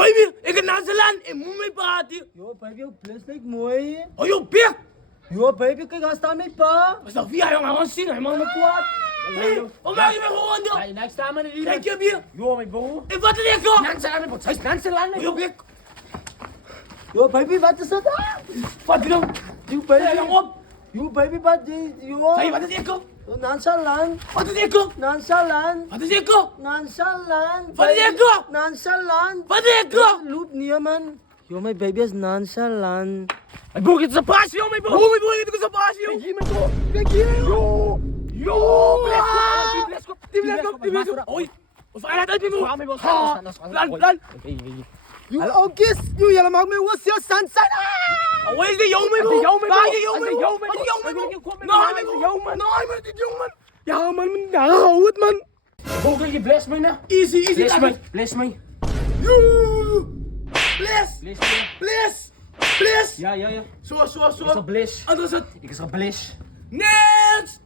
Baby, ik ga naar zijn land. Ik moet mee praten. Yo, baby, je plus lijkt mooi. Oh, joh, pik. Yo, baby, kijk, hij staat met pa. Wat is dat via, jongen? Gewoon zien, hij man me kwaad. Hey, wat maak je me gewoon, joh? Nee, ik sta maar niet. Kijk je bier. Yo, mijn bro. En wat is dit, joh? Nansen lang, hij is Nansen lang. Oh, joh, pik. Yo, baby, wat is dat? Wat doe je? Yo, baby. Hey, jong op. Yo, baby, wat is yo? Hey, wat is dit, joh? Nansalan. Wat is dit, joh? Nansalan. Wat is dit, joh? Nansalan. Wat is dit, joh? Nansalan. Wat is dit, joh? Loop niet, man. Yo, mijn baby is Nansalan. Mijn broer, het is een paasje, joh, mijn broer. Oh, mijn broer, het is een paasje, joh. Hier, mijn bro. Kijk hier, joh. Yo, Let's go. die blijft op. Hoi. Of hij laat uit, mijn broer. Ga, mijn bro. Ha. Lan. Yo, August. Yo, jullie maken me was je Sansan. Oh, waar is de jong, mijn broer? jong, mijn Waar broer? is de jong, Als mijn de broer? jong, mijn Wat is de jong, mijn broer? broer? Kom, Nee, mijn mijn broer. broer. Jong, man. Nee, maar dit jong, man. Ja, man, ja, hou het, man. Bro, kijk je bless me, nou. Easy, Bless laat me, het. bless me. Yo. Bless. Bless me. Bless. Bless. Ja. Zo. Ik is al bliss. Anders het. Ik is al bliss. Next.